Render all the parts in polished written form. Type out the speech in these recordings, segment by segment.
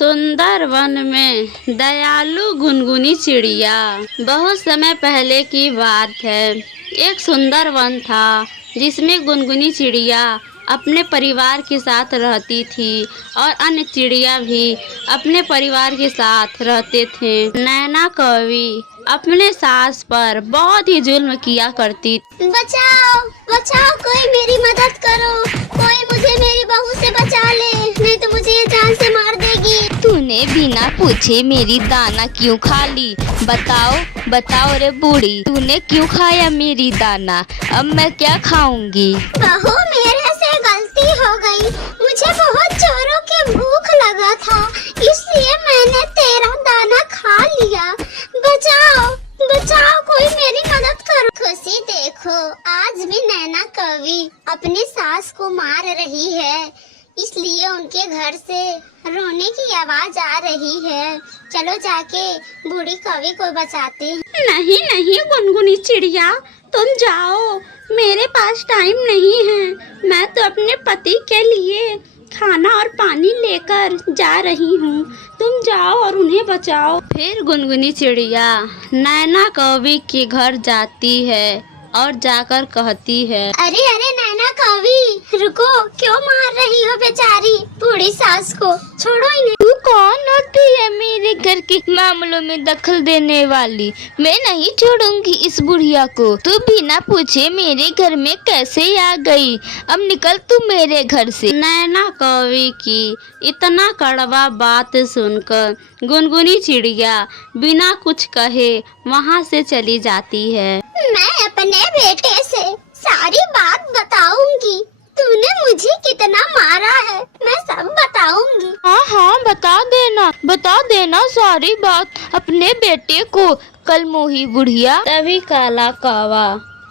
सुंदर वन में दयालु गुनगुनी चिड़िया। बहुत समय पहले की बात है। एक सुंदर वन था जिसमें गुनगुनी चिड़िया अपने परिवार के साथ रहती थी और अन्य चिड़िया भी अपने परिवार के साथ रहते थे। नैना कौवी अपने सास पर बहुत ही जुल्म किया करती। बचाओ बचाओ, कोई मेरी मदद करो, कोई मुझे मेरी बहू से बचा ले, नहीं तो मुझे ये जान से मार देगी। तूने बिना पूछे मेरी दाना क्यों खा ली? बताओ बताओ रे बूढ़ी, तूने क्यों खाया मेरी दाना? अब मैं क्या खाऊंगी? बहू, मेरे से गलती हो गई, मुझे बहुत जोरों की भूख लगा था, इसलिए मैंने तेरा दाना खा लिया। बचाओ बचाओ, कोई मेरी मदद करो। खुशी देखो, आज भी नैना कौवी अपनी सास को मार रही है, इसलिए उनके घर से रोने की आवाज आ रही है। चलो जाके बूढ़ी कौवी को बचाते हैं। नहीं नहीं गुनगुनी चिड़िया, तुम जाओ, मेरे पास टाइम नहीं है। मैं तो अपने पति के लिए खाना और पानी लेकर जा रही हूँ। तुम जाओ और उन्हें बचाओ। फिर गुनगुनी चिड़िया नैना कौवी के घर जाती है और जाकर कहती है, अरे अरे नैना कौवी, रुको, क्यों मार रही हो बेचारी बूढ़ी सास को? छोड़ो इन्हें। तू कौन होती है मेरे घर के मामलों में दखल देने वाली? मैं नहीं छोड़ूंगी इस बुढ़िया को। तू बिना पूछे मेरे घर में कैसे आ गई? अब निकल तू मेरे घर से। नैना कौवी की इतना कड़वा बात सुनकर गुनगुनी चिड़िया बिना कुछ कहे वहाँ से चली जाती है। मैं अपने बेटे से सारी बात बताऊंगी। तूने मुझे कितना मारा है, मैं सब बताऊंगी। हाँ हाँ, बता देना सारी बात अपने बेटे को, कल मोही बुढ़िया। तभी काला कौवा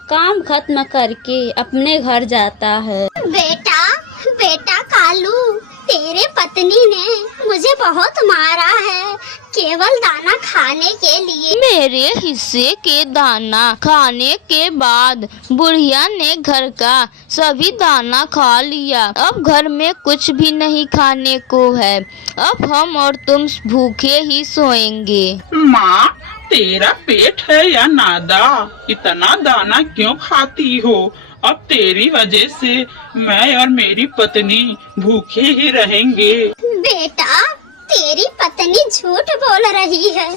काम खत्म करके अपने घर जाता है। बेटा बेटा कालू, तेरे पत्नी ने मुझे बहुत मारा है, केवल दाना खाने के लिए। मेरे हिस्से के दाना खाने के बाद बुढ़िया ने घर का सभी दाना खा लिया। अब घर में कुछ भी नहीं खाने को है। अब हम और तुम भूखे ही सोएंगे। माँ, तेरा पेट है या नादा? इतना दाना क्यों खाती हो? अब तेरी वजह से मैं और मेरी पत्नी भूखे ही रहेंगे। बेटा, तेरी पत्नी झूठ बोल रही है,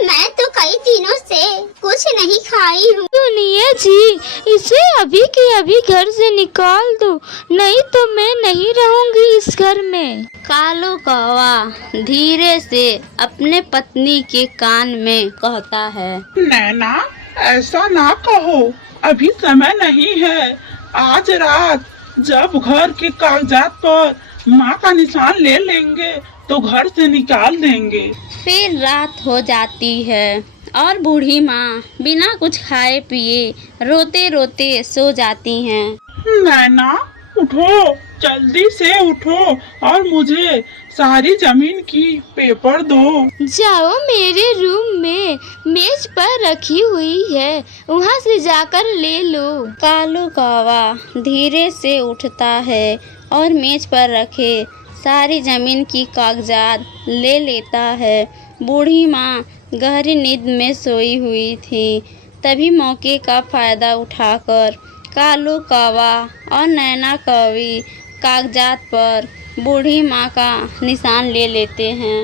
मैं तो कई दिनों से कुछ नहीं खाई हूँ। सुनिए जी, इसे अभी के अभी घर से निकाल दो, नहीं तो मैं नहीं रहूंगी इस घर में। कालू कौवा धीरे से अपने पत्नी के कान में कहता है, नैना, ऐसा ना कहो, अभी समय नहीं है। आज रात जब घर के कागजात पर माँ का निशान ले लेंगे तो घर से निकाल देंगे। फिर रात हो जाती है और बूढ़ी माँ बिना कुछ खाए पिए रोते रोते सो जाती हैं। नैना, उठो, जल्दी से उठो और मुझे सारी जमीन की पेपर दो। जाओ, मेरे रूम में मेज पर रखी हुई है, वहाँ से जाकर ले लो। कालू कौवा धीरे से उठता है और मेज पर रखे सारी जमीन की कागजात ले लेता है। बूढ़ी माँ गहरी नींद में सोई हुई थी। तभी मौके का फायदा उठाकर कालू कौवा और नैना कौवी कागजात पर बूढ़ी माँ का निशान ले लेते हैं।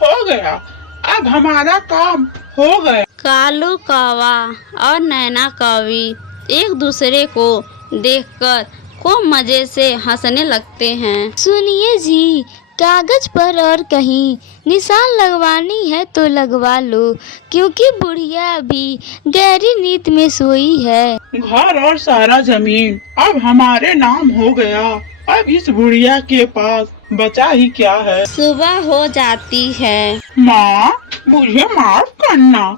हो गया, अब हमारा काम हो गया। कालू कौवा और नैना कौवी एक दूसरे को देखकर खूब मजे से हंसने लगते हैं। सुनिए जी, कागज पर और कहीं निशान लगवानी है तो लगवा लो, क्योंकि बुढ़िया अभी गहरी नींद में सोई है। घर और सारा जमीन अब हमारे नाम हो गया। अब इस बुढ़िया के पास बचा ही क्या है। सुबह हो जाती है। माँ, मुझे माफ करना,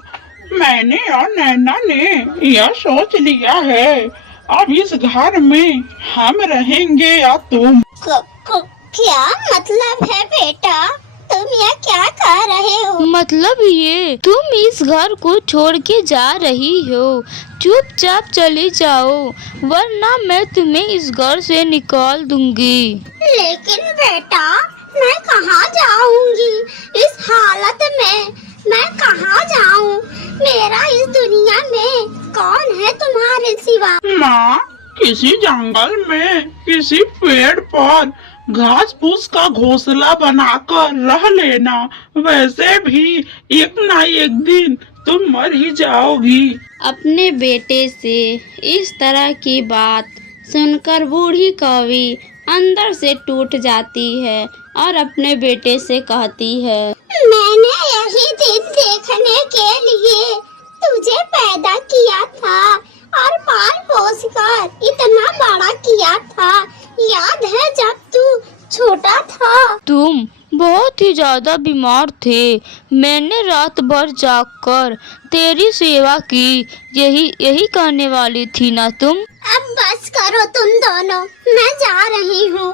मैंने और नैना ने यह सोच लिया है, अब इस घर में हम रहेंगे या तुम। क्या मतलब है बेटा? तुम यह क्या कह रहे हो? मतलब ये, तुम इस घर को छोड़ के जा रही हो। चुपचाप चली जाओ, वरना मैं तुम्हें इस घर से निकाल दूंगी। लेकिन बेटा, मैं कहाँ जाऊँ? हाँ, किसी जंगल में किसी पेड़ पर घास फूस का घोंसला बनाकर रह लेना। वैसे भी एक ना एक दिन तुम मर ही जाओगी। अपने बेटे से इस तरह की बात सुनकर बूढ़ी कौवी अंदर से टूट जाती है और अपने बेटे से कहती है, मैंने यही दिन देखने के लिए तुझे पैदा किया था और पाल पोस कर इतना बड़ा किया था। याद है जब तू छोटा था? तुम बहुत ही ज्यादा बीमार थे। मैंने रात भर जागकर तेरी सेवा की। यही कहने वाली थी ना तुम? अब बस करो तुम दोनों, मैं जा रही हूँ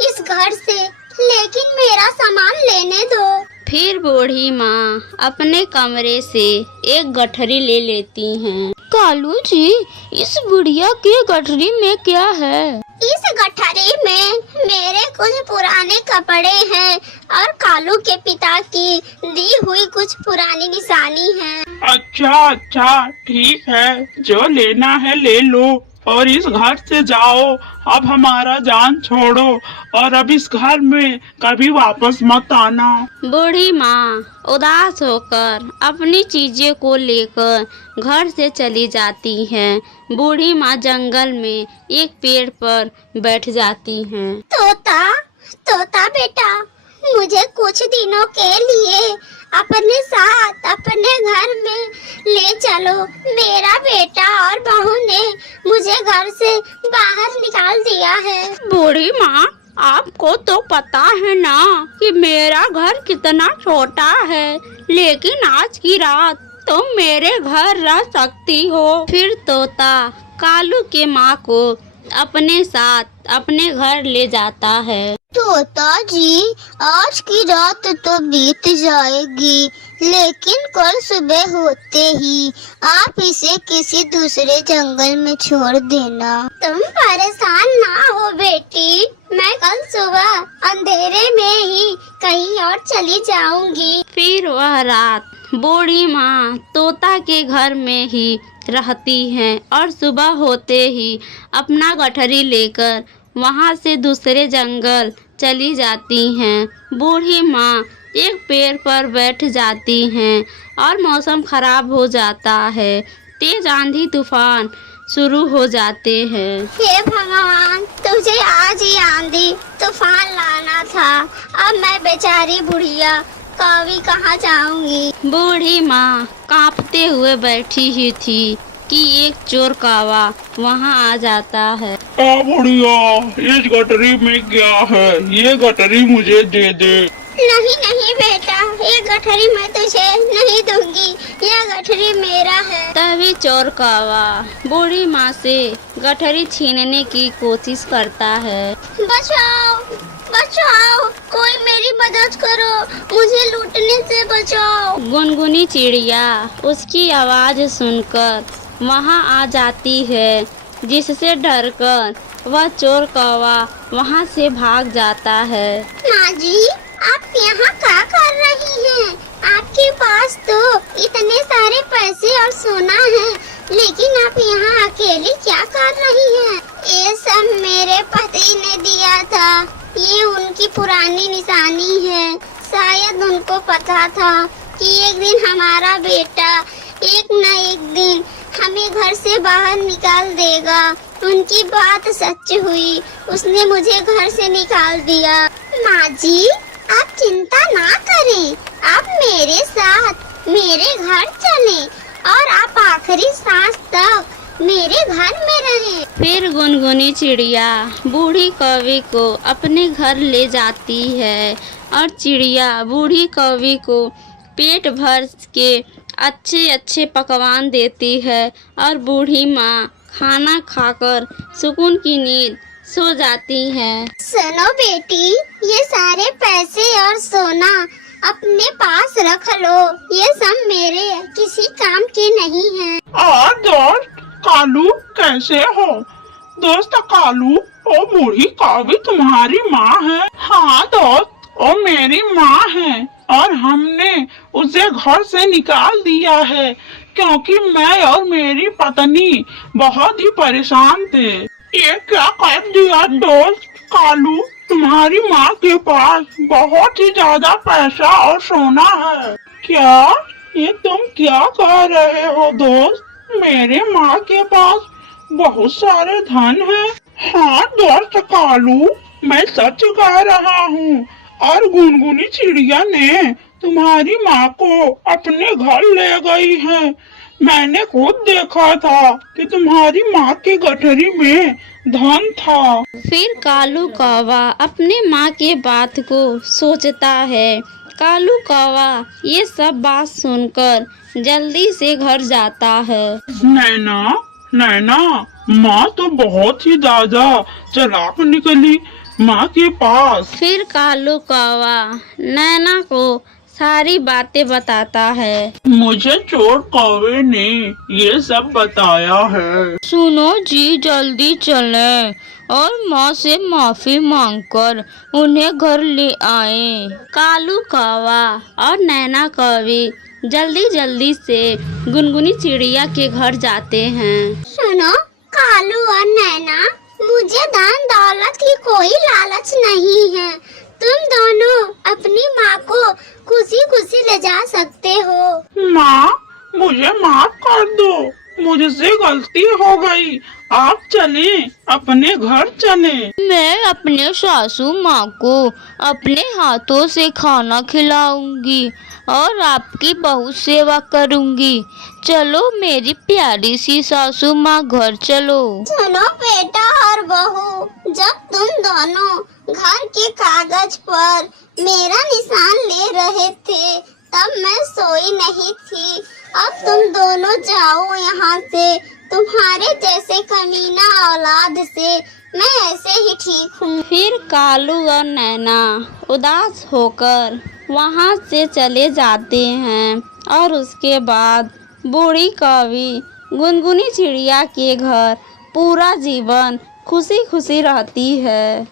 इस घर से, लेकिन मेरा सामान लेने दो। फिर बूढ़ी माँ अपने कमरे से एक गठरी ले लेती हैं। कालू जी, इस बुढ़िया के गठरी में क्या है? इस गठरी में मेरे कुछ पुराने कपड़े हैं और कालू के पिता की दी हुई कुछ पुरानी निशानी है। अच्छा, ठीक है, जो लेना है ले लो और इस घर से जाओ। अब हमारा जान छोड़ो और अब इस घर में कभी वापस मत आना। बूढ़ी माँ उदास होकर अपनी चीजें को लेकर घर से चली जाती हैं। बूढ़ी माँ जंगल में एक पेड़ पर बैठ जाती हैं। तोता बेटा, मुझे कुछ दिनों के लिए अपने साथ अपने घर में ले चलो। मेरा बेटा और बहू ने मुझे घर से बाहर निकाल दिया है। बूढ़ी माँ, आपको तो पता है ना कि मेरा घर कितना छोटा है, लेकिन आज की रात तुम मेरे घर रह सकती हो। फिर तोता कालू के माँ को अपने साथ अपने घर ले जाता है। तोता जी, आज की रात तो बीत जाएगी, लेकिन कल सुबह होते ही आप इसे किसी दूसरे जंगल में छोड़ देना। तुम परेशान ना हो बेटी, मैं कल सुबह अंधेरे में ही कहीं और चली जाऊंगी। फिर वह रात बूढ़ी माँ तोता के घर में ही रहती हैं और सुबह होते ही अपना गठरी लेकर वहाँ से दूसरे जंगल चली जाती हैं। बूढ़ी माँ एक पेड़ पर बैठ जाती हैं और मौसम खराब हो जाता है। तेज आंधी तूफान शुरू हो जाते हैं। हे भगवान, तुझे आज ही आंधी तूफान लाना था। अब मैं बेचारी बुढ़िया कभी कहाँ जाऊंगी। बूढ़ी माँ कांपते हुए बैठी ही थी कि एक चोर कौवा वहाँ आ जाता है। बुढ़िया, इस गठरी में क्या है? ये गठरी मुझे दे दे। नहीं बेटा, ये गठरी मैं तुझे नहीं दूंगी, यह गठरी मेरा है। तभी चोर कौवा बूढ़ी माँ से गठरी छीनने की कोशिश करता है। बचाओ, कोई मेरी मदद करो, मुझे लूटने से बचाओ। गुनगुनी चिड़िया उसकी आवाज सुनकर वहाँ आ जाती है, जिससे डरकर वह चोर कौवा वहाँ से भाग जाता है। माँ जी, आप यहाँ क्या कर रही हैं? आपके पास तो इतने सारे पैसे और सोना है, लेकिन आप यहाँ अकेली क्या कर रही हैं? ये सब मेरे पति ने दिया था, ये उनकी पुरानी निशानी है। शायद उनको पता था कि एक दिन हमारा बेटा एक न एक दिन हमें घर से बाहर निकाल देगा। उनकी बात सच हुई, उसने मुझे घर से निकाल दिया। माँ जी, आप चिंता ना करें, आप मेरे साथ मेरे घर चलें और आप आखिरी सांस तक मेरे घर में रहें। फिर गुनगुनी चिड़िया बूढ़ी कौवी को अपने घर ले जाती है और चिड़िया बूढ़ी कौवी को पेट भर के अच्छे पकवान देती है और बूढ़ी माँ खाना खाकर सुकून की नींद सो जाती है। सुनो बेटी, ये सारे पैसे और सोना अपने पास रख लो, ये सब मेरे किसी काम के नहीं हैं। दोस्त कालू, कैसे हो? दोस्त कालू, ओ बूढ़ी कौवी तुम्हारी माँ है? हाँ दोस्त, ओ मेरी माँ है और हमने उसे घर से निकाल दिया है, क्योंकि मैं और मेरी पत्नी बहुत ही परेशान थे। ये क्या कर दिया दोस्त कालू, तुम्हारी माँ के पास बहुत ही ज्यादा पैसा और सोना है। क्या ये तुम क्या कह रहे हो दोस्त? मेरे माँ के पास बहुत सारे धन है। हाँ दोस्त कालू, मैं सच कह रहा हूँ। और गुनगुनी चिड़िया ने तुम्हारी माँ को अपने घर ले गई है। मैंने खुद देखा था कि तुम्हारी माँ के गठरी में धन था। फिर कालू कौवा अपने माँ के बात को सोचता है। कालू कौवा ये सब बात सुनकर जल्दी से घर जाता है। नैना नैना, माँ तो बहुत ही ज्यादा चालाक निकली माँ के पास। फिर कालू कौवा नैना को सारी बातें बताता है। मुझे चोर कौवे ने ये सब बताया है। सुनो जी, जल्दी चलें और माँ से माफी मांगकर उन्हें घर ले आए। कालू कौवा और नैना कौवी जल्दी जल्दी से गुनगुनी चिड़िया के घर जाते हैं। सुनो कालू और नैना, मुझे धन दौलत की कोई लालच नहीं है। तुम दोनों अपनी माँ को खुशी खुशी ले जा सकते हो। माँ, मुझे माफ कर दो, मुझसे गलती हो गई। आप चलें, अपने घर चलें। मैं अपने सासू माँ को अपने हाथों से खाना खिलाऊंगी और आपकी बहुत सेवा करूंगी। चलो मेरी प्यारी सी सासू माँ, घर चलो। सुनो बेटा और बहू, जब तुम दोनों घर के कागज पर मेरा निशान ले रहे थे तब मैं सोई नहीं थी। अब तुम दोनों जाओ यहाँ से। तुम्हारे जैसे कमीना औलाद से मैं ऐसे ही ठीक हूँ। फिर कालू और नैना उदास होकर वहाँ से चले जाते हैं और उसके बाद बूढ़ी कौवी गुनगुनी चिड़िया के घर पूरा जीवन खुशी खुशी रहती है।